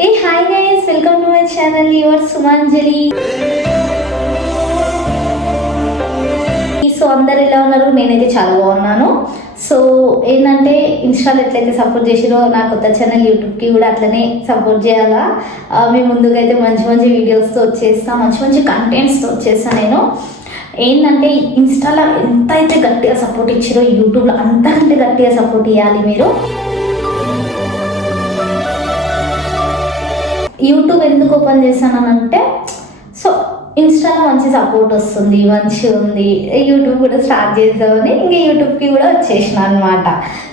Hey, hi guys, welcome to my channel, your Sumanjali. So అందరు ఎలా ఉన్నారు? నేనైతే చాలా బాగున్నాను. సో ఏంటంటే ఇన్స్టాలో ఎట్లయితే సపోర్ట్ చేసిరో నా కొత్త ఛానల్ యూట్యూబ్కి కూడా అట్లనే సపోర్ట్ చేయాలా. మీ ముందుగా అయితే మంచి మంచి వీడియోస్తో వచ్చేస్తాను, మంచి మంచి కంటెంట్స్తో వచ్చేస్తాను. నేను ఏంటంటే ఇన్స్టాలో ఎంత అయితే గట్టిగా సపోర్ట్ ఇచ్చారో యూట్యూబ్లో అంతకంటే గట్టిగా సపోర్ట్ ఇవ్వాలి మీరు. యూట్యూబ్ ఎందుకు ఓపెన్ చేశానంటే సో ఇన్స్టాలో మంచి సపోర్ట్ వస్తుంది, మంచిగా ఉంది, యూట్యూబ్ కూడా స్టార్ట్ చేద్దామని ఇంకా యూట్యూబ్కి కూడా వచ్చేసిన అనమాట.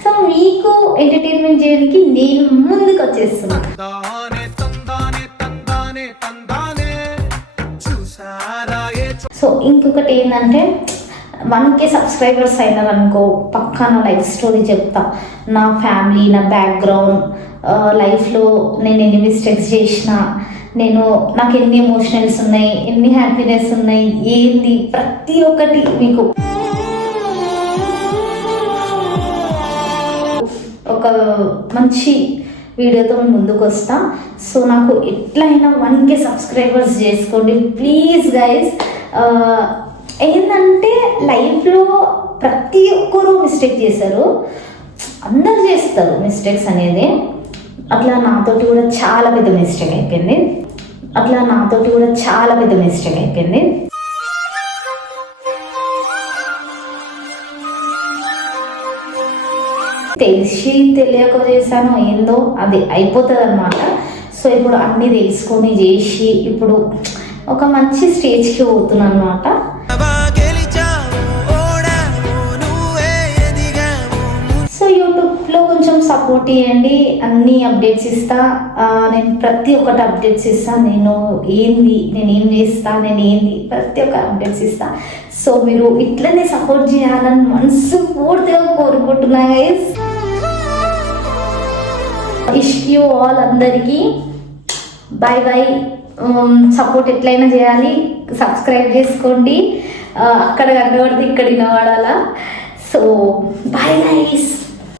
సో మీకు ఎంటర్టైన్మెంట్ చేయడానికి నేను ముందుకు వచ్చేస్తున్నాను. సో ఇంకొకటి ఏంటంటే 1K సబ్స్క్రైబర్స్ అయినారనుకో పక్కా నా లైఫ్ స్టోరీ చెప్తా. నా ఫ్యామిలీ, నా బ్యాక్గ్రౌండ్, లైఫ్లో నేను ఎన్ని మిస్టేక్స్ చేసిన, నాకు ఎన్ని ఎమోషనల్స్ ఉన్నాయి, ఎన్ని హ్యాపీనెస్ ఉన్నాయి, ఏంది ప్రతి ఒక్కటి మీకు ఒక మంచి వీడియోతో ముందుకు వస్తా. సో నాకు ఎట్లయినా 1K సబ్స్క్రైబర్స్ చేసుకోండి ప్లీజ్ గైస్. ఏంటంటే లైఫ్లో ప్రతి ఒక్కరూ మిస్టేక్ చేశారు, అందరు చేస్తారు మిస్టేక్స్ అనేది. అట్లా నాతోటి కూడా చాలా పెద్ద మిస్టేక్ అయిపోయింది. తెలిసి తెలియక చేశాను ఏందో అది అయిపోతుంది అనమాట. సో ఇప్పుడు అన్నీ తెలుసుకొని చేసి ఇప్పుడు ఒక మంచి స్టేజ్కి పోతున్నాను అనమాట. సో యూట్యూబ్లో కొంచెం సపోర్ట్ చేయండి, అన్ని అప్డేట్స్ ఇస్తా. నేను ప్రతి ఒక్కటి అప్డేట్స్ ఇస్తా. నేనేం చేస్తా, ప్రతి ఒక్క అప్డేట్స్ ఇస్తా. సో మీరు ఇట్లనే సపోర్ట్ చేయాలని మనసు పూర్తిగా కోరుకుంటున్నా గైస్. విష్ యూ ఆల్ అందరికీ బై బై. సపోర్ట్ ఎట్లయినా చేయాలి, సబ్స్క్రైబ్ చేసుకోండి. అక్కడ కనబడితే ఇక్కడ వినవాడాలా. So bye guys.